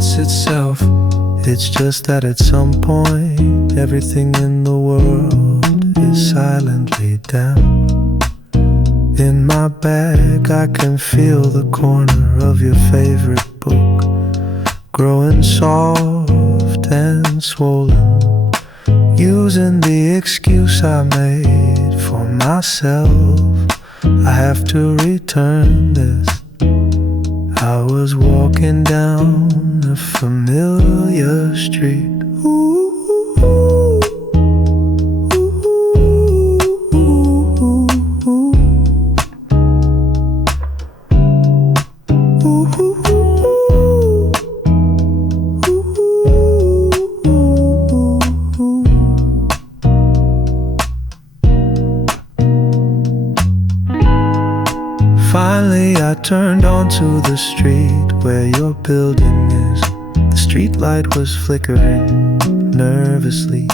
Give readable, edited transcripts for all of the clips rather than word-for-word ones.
wants itself. It's just that at some point everything in the world is silently down. In my bag I can feel the corner of your favorite book growing soft and swollen, using the excuse I made for myself. I have to return this. I was walking down a familiar street. Finally I turned onto the street where your building is. The street light was flickering nervously.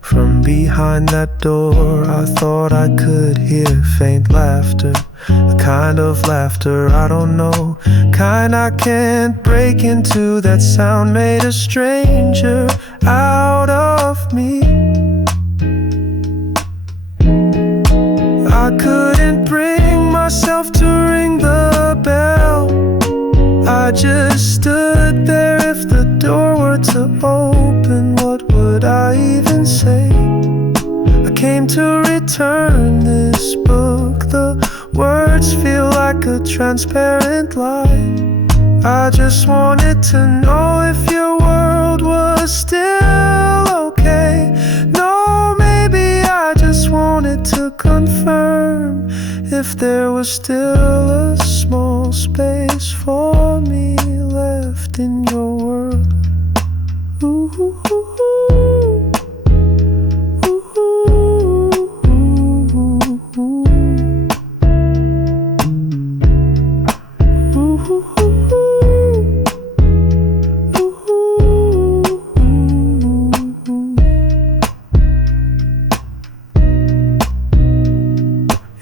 From behind that door I thought I could hear faint laughter, a kind of laughter I don't know, kind I can't break into. That sound made a stranger out of me. I couldn't bring myself to ring the bell. I just stood there. If the door were to open, what would I even say? I came to return this book. The words feel like a transparent lie. I just wanted to know if your world was still okay. No, maybe I just wanted to confirm if there was still a small space for me left in your world. Ooh, ooh, ooh, ooh.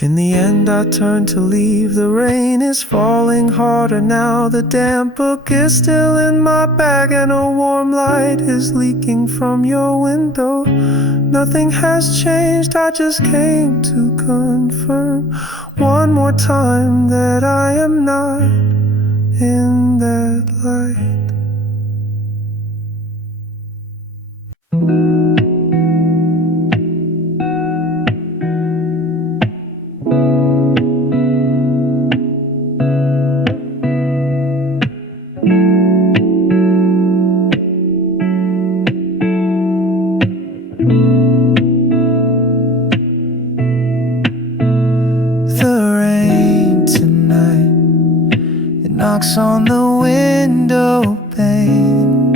In the end I turned to leave. The rain is falling harder now. The damp book is still in my bag, and a warm light is leaking from your window. Nothing has changed, I just came to confirm one more time that I am not in that light. Knocks on the window pane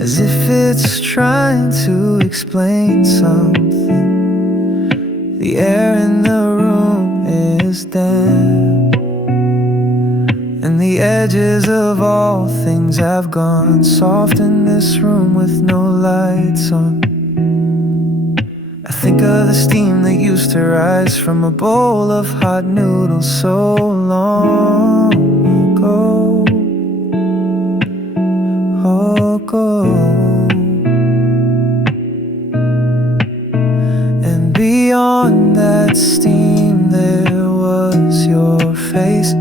as if it's trying to explain something. The air in the room is damp, and the edges of all things have gone soft in this room with no lights on. I think of the steam that used to rise from a bowl of hot noodles so long ago, ago. And beyond that steam there was your face,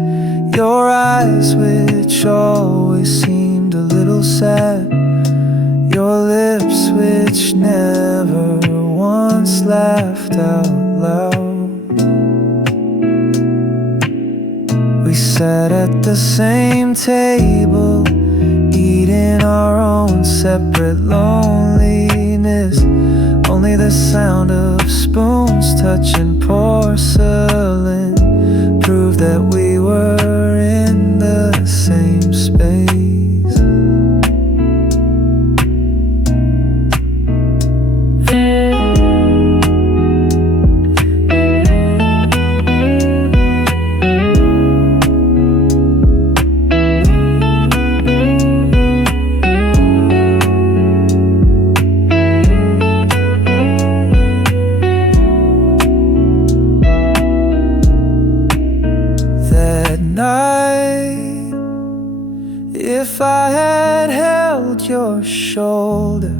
your eyes which always seemed a little sad, your lips which never once laughed out loud. We sat at the same table, eating our own separate loneliness. Only the sound of spoons touching porcelain proved that we were in the same space. I had held your shoulder,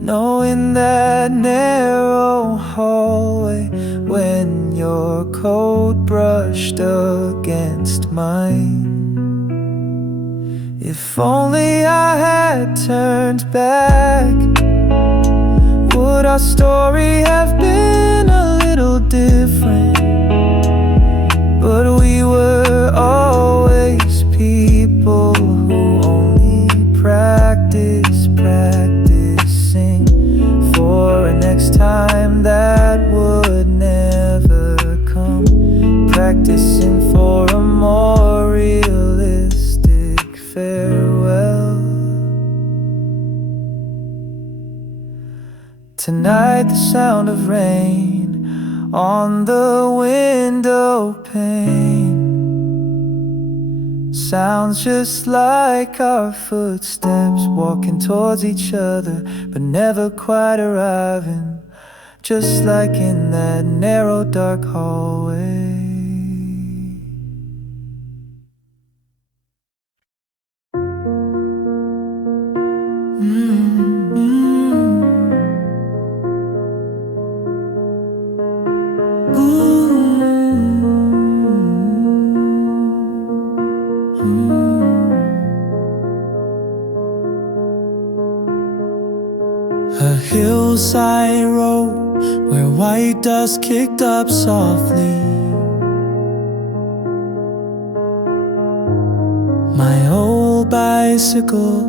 knowing that narrow hallway when your coat brushed against mine. If only I had turned back, would our story have been a little different? But we were always people who only practicing for a next time that would never come, practicing for a more realistic farewell. Tonight the sound of rain on the window pane sounds just like our footsteps walking towards each other, but never quite arriving, just like in that narrow dark hallway. A hillside road where white dust kicked up softly. My old bicycle,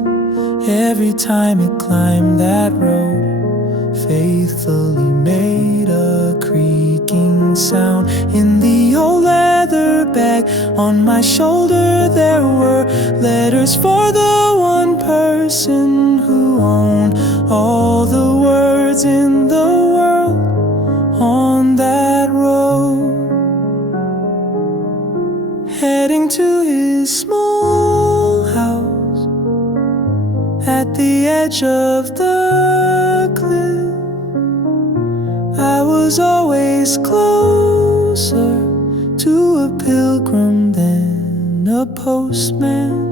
every time it climbed that road, faithfully made a creaking sound. In the old leather bag on my shoulder there were letters for the one person who owned all the words in the world on that road. Heading to his small house at the edge of the cliff, I was always closer to a pilgrim than a postman.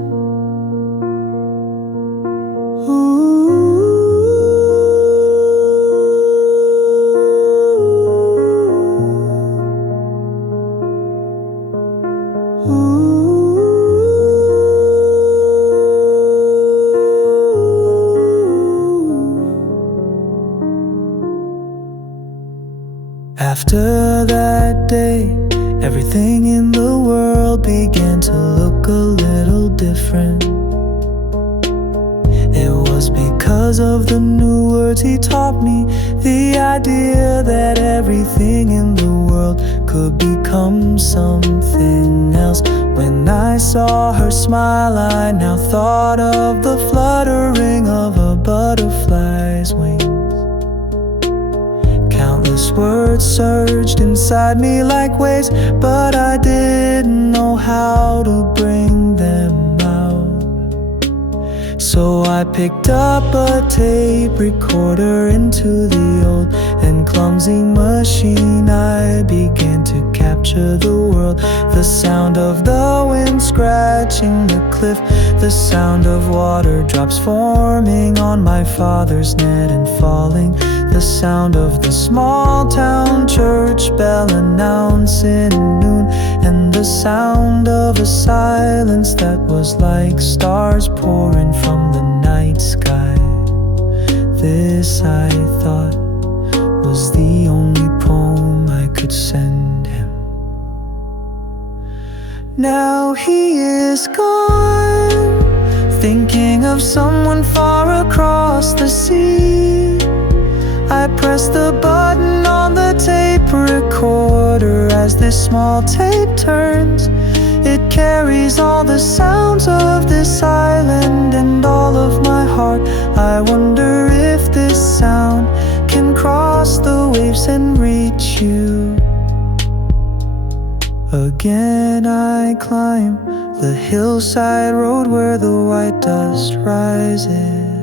After that day, everything in the world began to look a little different. It was because of the new words he taught me, the idea that everything in the world could become something else. When I saw her smile, I now thought of the fluttering of a butterfly's wings. Countless words surged inside me like waves, but I didn't know how to bring them out. So I picked up a tape recorder into the old and clumsy machine. I began to capture the world, the sound of the wind scratching the cliff, the sound of water drops forming on my father's net and falling, the sound of the small town church bell announcing noon, and the sound of a silence that was like stars pouring from the night sky. This, I thought, was the only poem I could send him. Now he is gone, thinking of someone far across the sea. I press the button on the tape recorder. As this small tape turns, it carries all the sounds of this island and all of my heart. I wonder if this sound can cross the waves and reach you. Again I climb the hillside road where the white dust rises.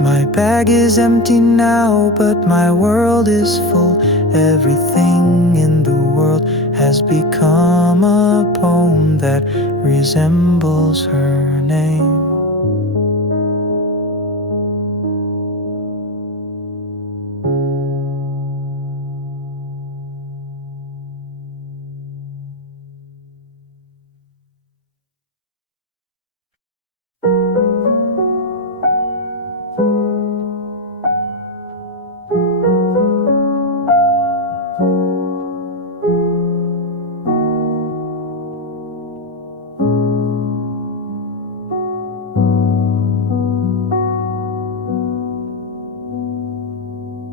My bag is empty now, but my world is full. Everything in the world has become a poem that resembles her name.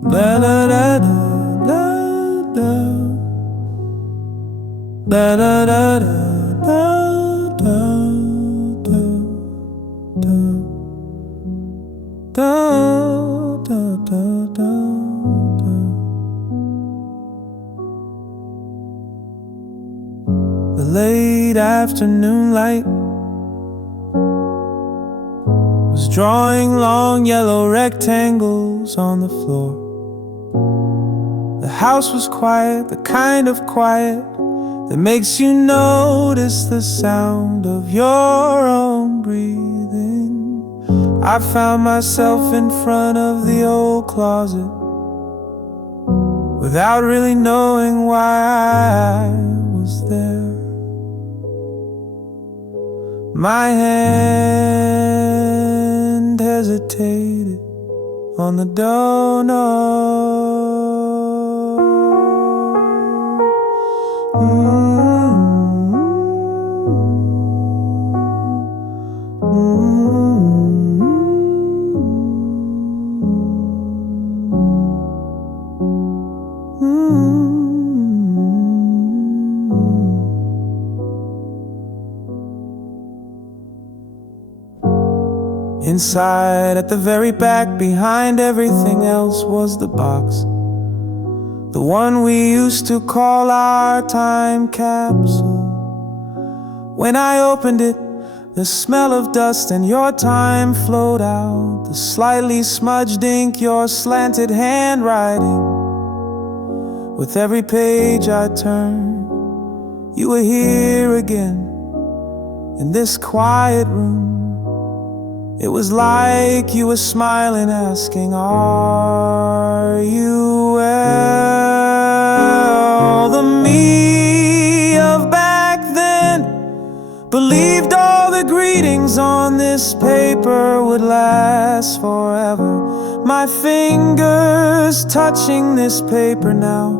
La la la la la la la la la la. The late afternoon light was drawing long yellow rectangles on the floor. The house was quiet, the kind of quiet that makes you notice the sound of your own breathing. I found myself in front of the old closet without really knowing why I was there. My hand hesitated on the doorknob. Inside, at the very back, behind everything else, was the box. The one we used to call our time capsule. When I opened it, the smell of dust and your time flowed out. The slightly smudged ink, your slanted handwriting. With every page I turned, you were here again, in this quiet room. It was like you were smiling, asking, are you well? The me of back then believed all the greetings on this paper would last forever. My fingers touching this paper now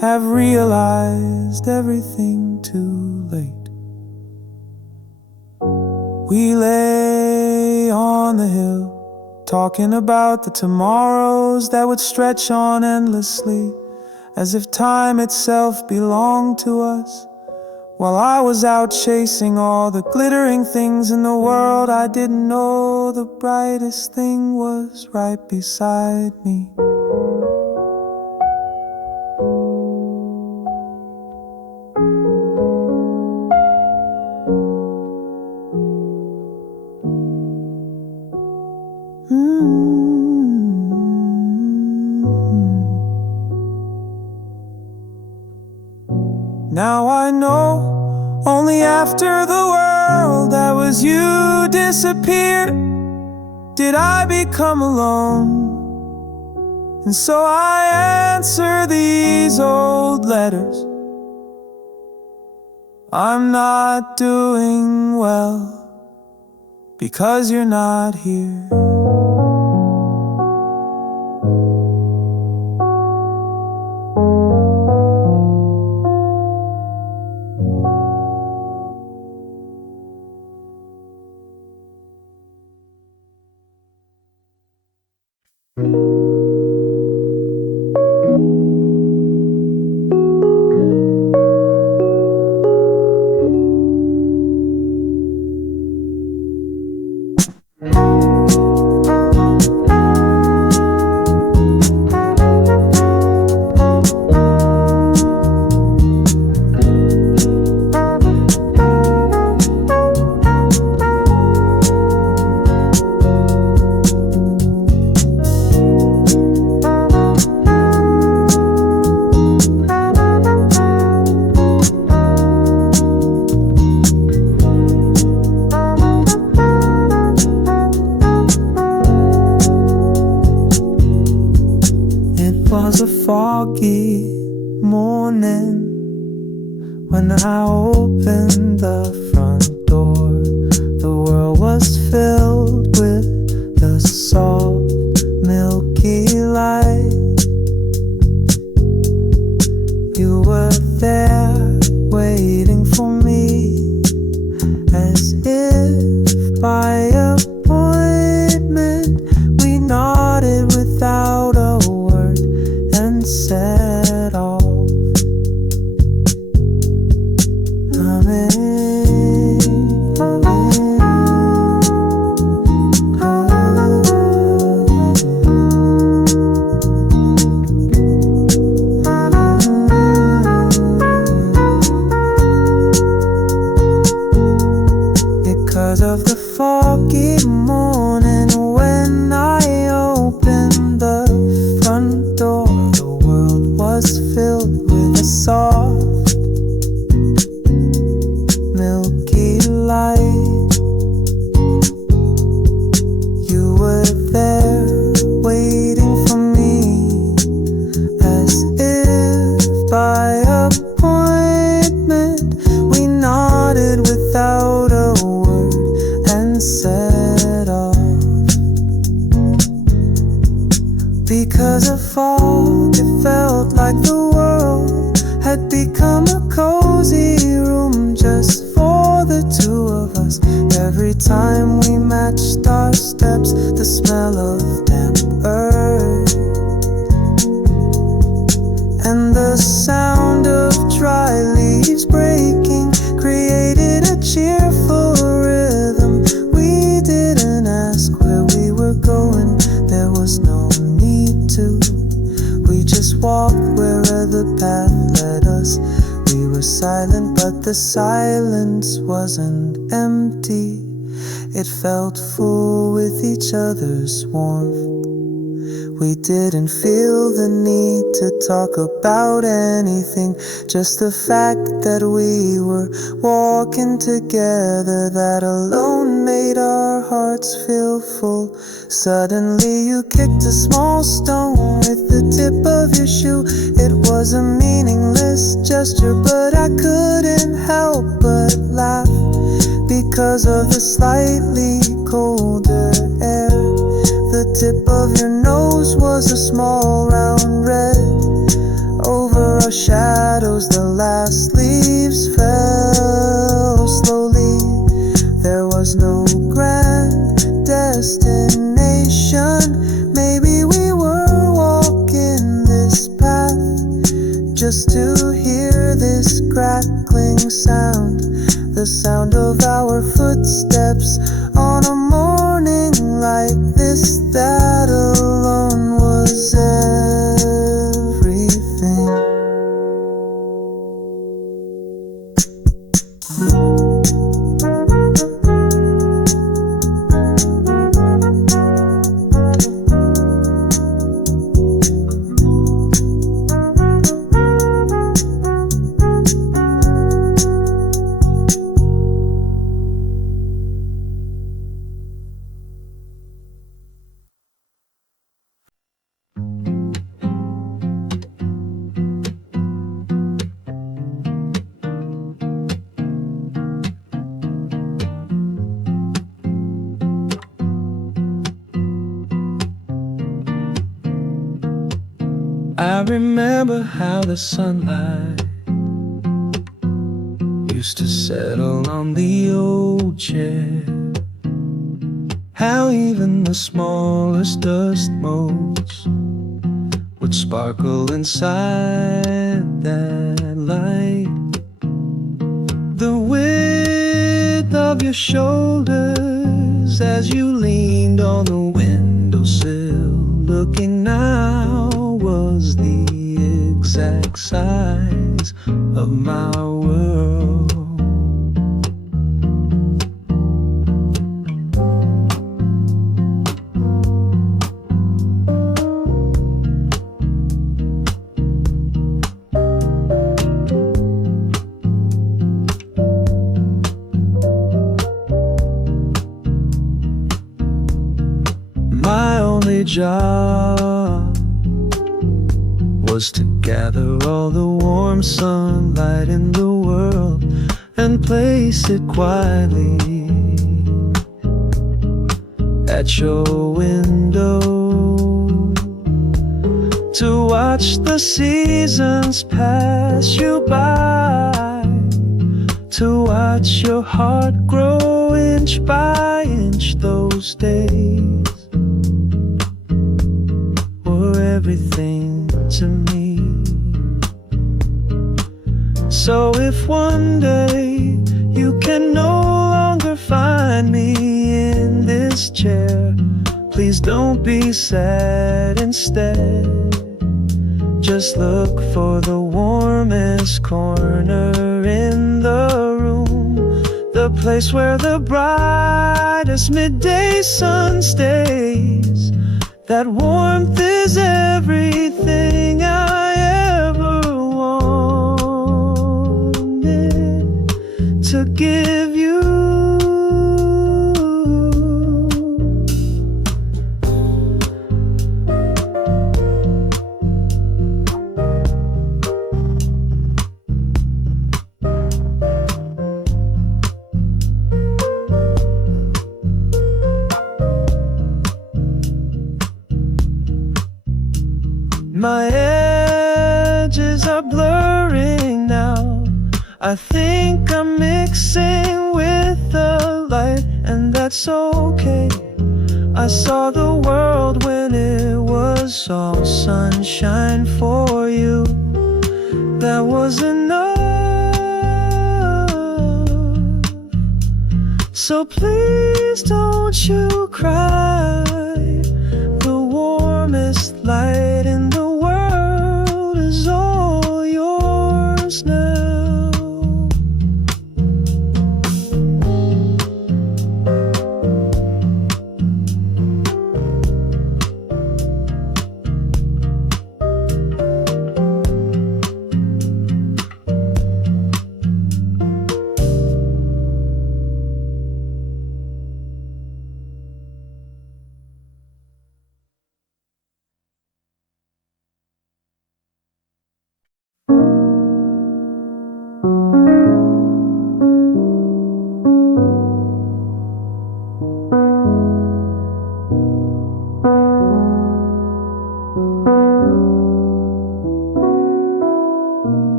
have realized everything too late. We lay on the hill, talking about the tomorrows that would stretch on endlessly, as if time itself belonged to us. While I was out chasing all the glittering things in the world, I didn't know the brightest thing was right beside me. Now I know, only after the world that was you disappeared, did I become alone. And so I answer these old letters. I'm not doing well because you're not here. I opened the front door, the world was filled with the soft, milky light. You were there waiting for me, as if by appointment. We nodded without a word and set off. Because of the foggy morning when I opened the front door, the world was filled with a soft, milky light. You were there waiting for me, as if by appointment. We nodded without a word and set off. Because of fog, it felt like the world had become a cozy room just for the two of us. Every time we matched our steps, the smell of damp earth and the sound of dry leaves breaking created a cheerful rhythm. We didn't ask where we were going, there was no need to. We just walked wherever the path led us. We were silent, but the silence wasn't empty. It felt full with each other's warmth. We didn't feel the need to talk about anything, just the fact that we were walking together, that alone made our hearts feel full. Suddenly you kicked a small stone with the tip of your shoe. It was a meaningless gesture, but I couldn't help but laugh because of the slightly colder air. The tip of your nose was a small round red. Over our shadows the last leaves fell slowly. There was no grand destination. Maybe we were walking this path just to hear this crackling sound, the sound of our footsteps on a morning like this. That alone was everything. I remember how the sunlight used to settle on the old chair, how even the smallest dust motes would sparkle inside that light. The width of your shoulders as you leaned on the windowsill, looking now, was the exact size of my world. My only job was to gather all the warm sunlight in the world and place it quietly at your window, to watch the seasons pass you by, to watch your heart grow inch by inch. Those days were everything to me. So if one day you can no longer find me in this chair, please don't be sad. Instead, just look for the warmest corner in the room, the place where the brightest midday sun stays. That warmth is everything I ever wanted to give you. My edges are blurring now. I think I'm mixing with the light, and that's okay. I saw the world when it was all sunshine for you. That was enough. So please don't you cry. The warmest light in the world is all yours now.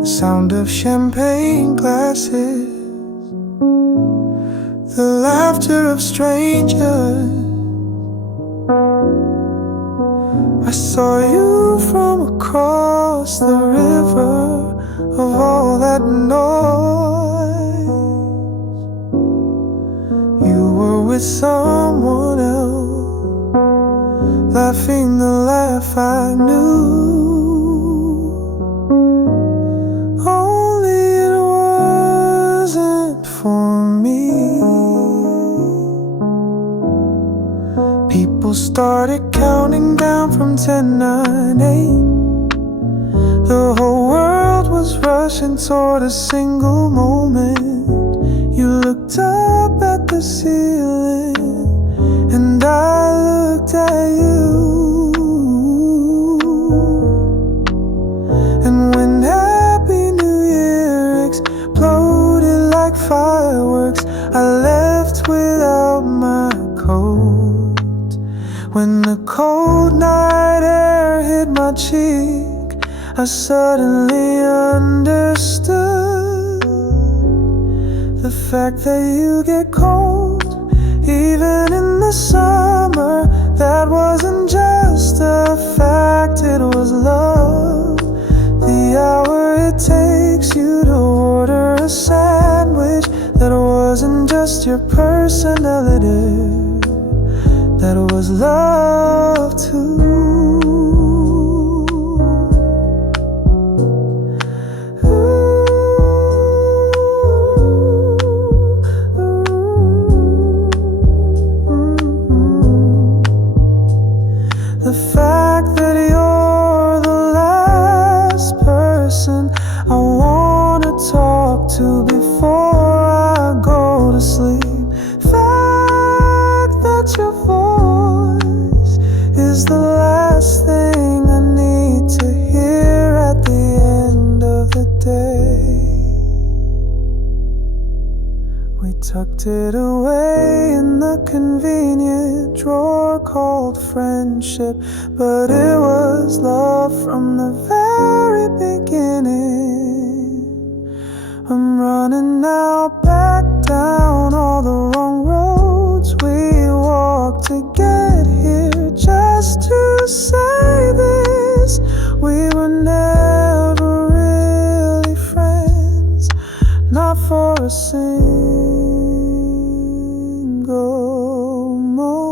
The sound of champagne glasses, the laughter of strangers. I saw you from across the river of all that noise. You were with someone else, laughing the laugh I knew. Started counting down from 10, 9, 8. The whole world was rushing toward a single moment. You looked up at the ceiling, and I looked at you. And when Happy New Year exploded like fireworks, I left without my coat. When the cold night air hit my cheek, I suddenly understood the fact that you get cold even in the summer. That wasn't just a fact, it was love. The hour it takes you to order a sandwich that wasn't just your personality, that was love too. The fact that you're the last person I wanna talk to before I go to sleep. Fact that your voice is the tucked it away in the convenient drawer called friendship, but it was love from the very beginning. I'm running now back down all the wrong roads we walked to get here, just to say this: we were never really friends, not for a single moment.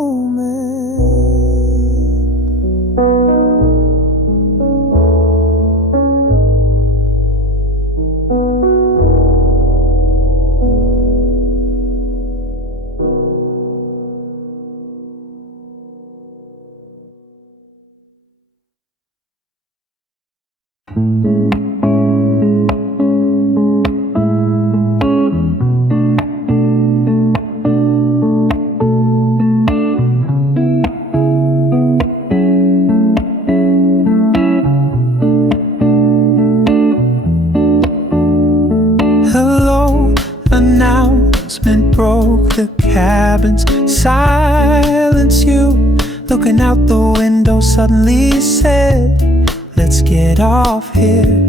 Hello, announcement broke the cabin's silence. You looking out the window suddenly said, let's get off here.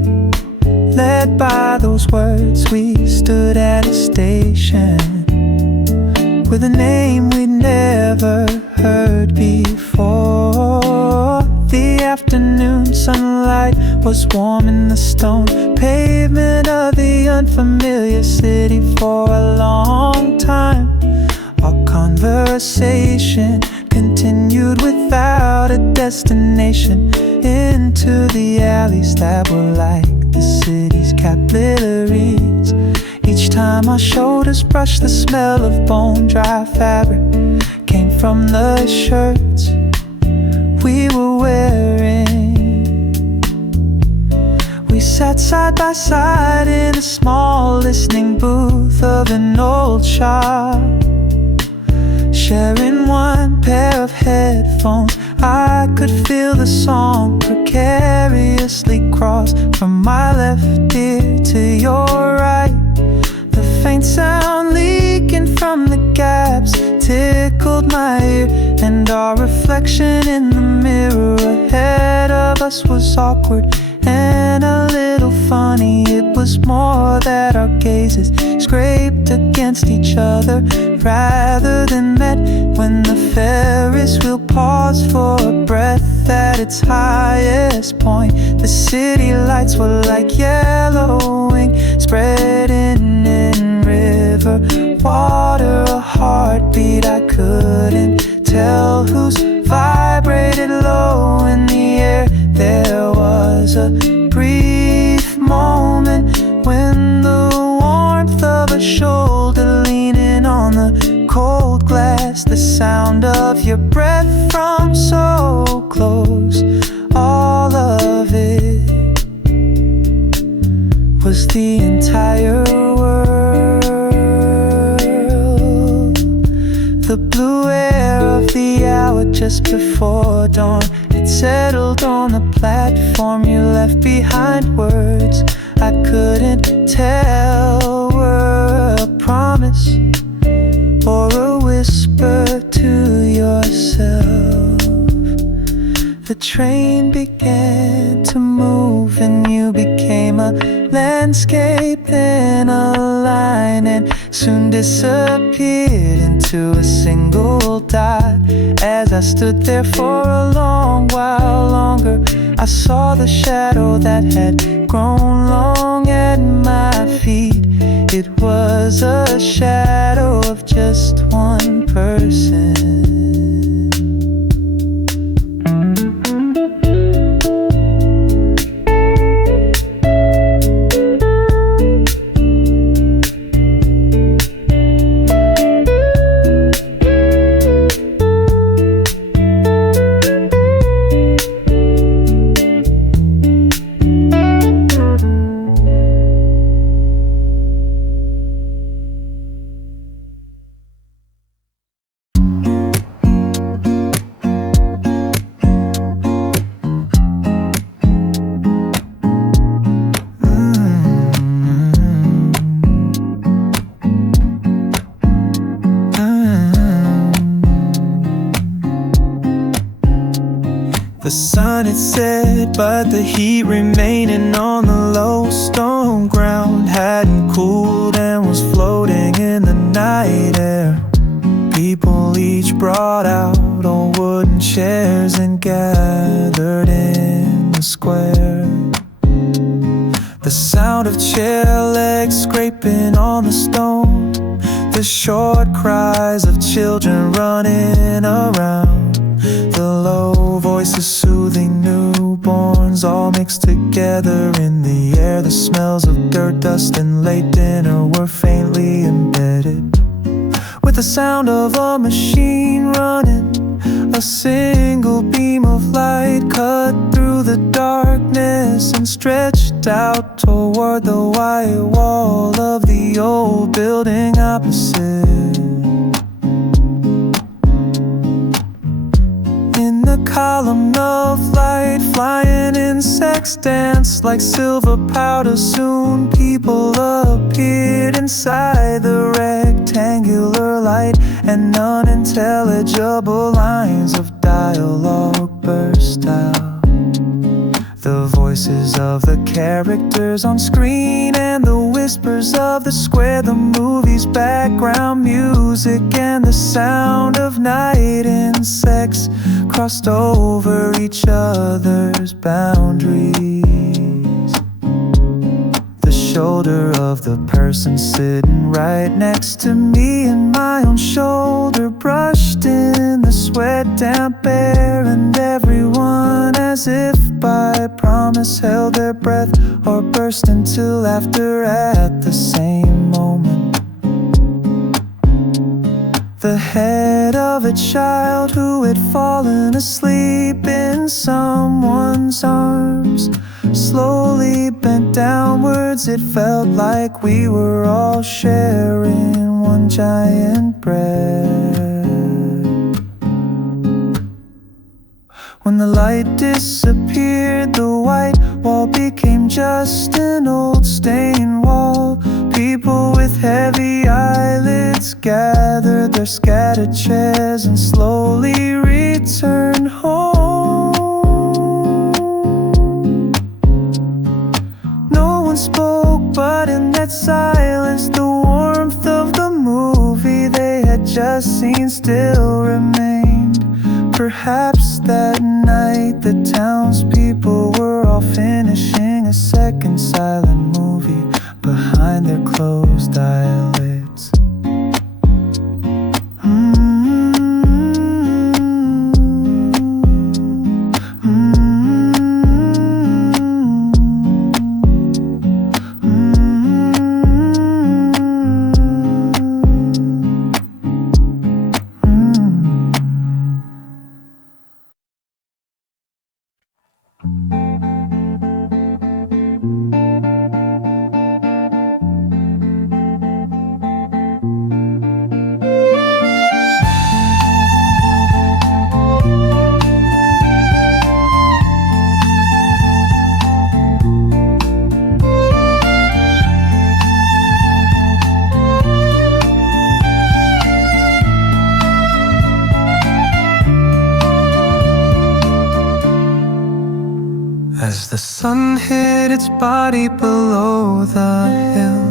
Led by those words, we stood at a station with a name we'd never heard before. The afternoon sunlight was warming the stone pavement of the unfamiliar city. For a long time, our conversation continued without a destination, into the alleys that were like the city's capillaries. Each time our shoulders brushed, the smell of bone-dry fabric came from the shirts we were wearing. We sat side by side in a small listening booth of an old shop, sharing one pair of headphones. I could feel the song precariously cross from my left ear to your right. The faint sound leaking from the gaps tickled my ear, and our reflection in the mirror ahead of us was awkward and a little funny. It was more that our gazes scraped against each other rather than met, when the Ferris wheel paused for a breath at its highest point. The city lights were like yellow ink spreading in river water, a heartbeat I couldn't tell whose vibrated low in the air. There was a brief moment when the warmth of a shoulder leaning on the cold glass, the sound of your breath from so close, all of it was the entire world. The blue air of the hour just before dawn, it settled on the platform. You left behind words I couldn't tell were a promise or a whisper to yourself. The train began to move and you became a landscape, then a line, and soon disappeared into a single dot. As I stood there for a long while longer, I saw the shadow that had grown long at my feet. It was a shadow of just one person. sun had set, but the heat remaining on the low stone ground hadn't cooled and was floating in the night air. People each brought out old wooden chairs and gathered in the square. The sound of chair legs scraping on the stone, the short cries of children running around, the low voices soothing newborns all mixed together in the air. The smells of dirt, dust and late dinner were faintly embedded with the sound of a machine running. A single beam of light cut through the darkness and stretched out toward the white wall of the old building opposite. In the column of light, flying insects danced like silver powder. Soon people appeared inside the rectangular light, and unintelligible lines of dialogue burst out. The voices of the characters on screen and the whispers of the square, the movie's background music and the sound of night insects crossed over each other's boundaries. The shoulder of the person sitting right next to me and my own shoulder brushed in the sweat damp air, and everyone, as if by promise, held their breath or burst into laughter at the same moment. The head of a child who had fallen asleep in someone's arms slowly bent downwards. It felt like we were all sharing one giant breath. When the light disappeared, the white wall became just an old stained wall. People with heavy eyelids gathered their scattered chairs and slowly returned home. No one spoke, but in that silence, the warmth of the movie they had just seen still remained. Perhaps that night the townspeople were all finishing a second silent movie behind their closed eyelids. As the sun hit its body below the hill,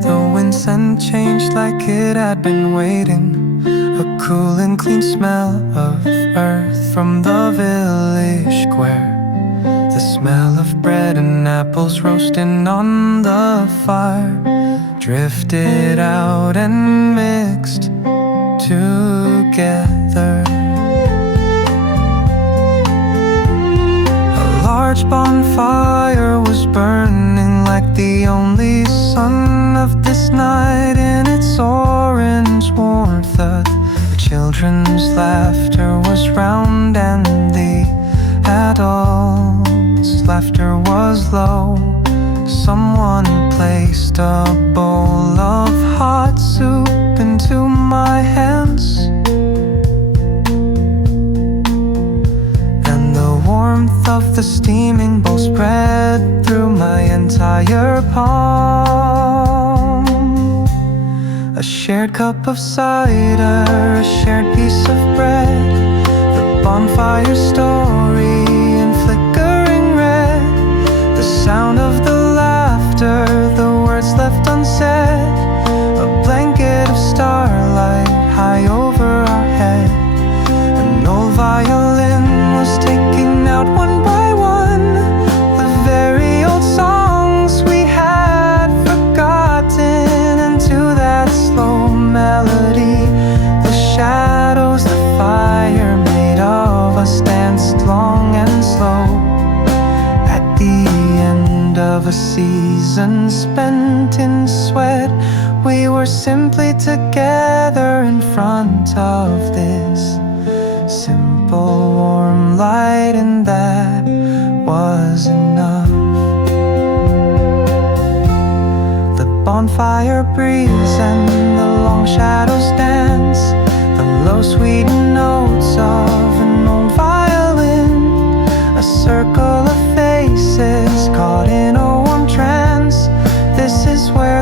the wind scent changed like it had been waiting. A cool and clean smell of earth from the village square. The smell of bread and apples roasting on the fire drifted out and mixed together. A large bonfire was burning like the only sun of this night. In its orange warmth, the children's laughter was round and the adults' laughter was low. Someone placed a bowl of hot soup into my hands, and the warmth of the steaming bowl spread through my entire palm. A shared cup of cider, a shared piece of bread, the bonfire story sound of the laughter, the words left unsaid, a blanket of starlight high over our head. An old violin was taken out one by one, the very old songs we had forgotten. And to that slow melody, the shadows the fire made of us danced long and slow. At the end of a season spent in sweat, we were simply together in front of this simple warm light, and that was enough. The bonfire breeze and the long shadows dance, the low sweet notes of an old violin, a circle of faces caught in a warm trance. This is where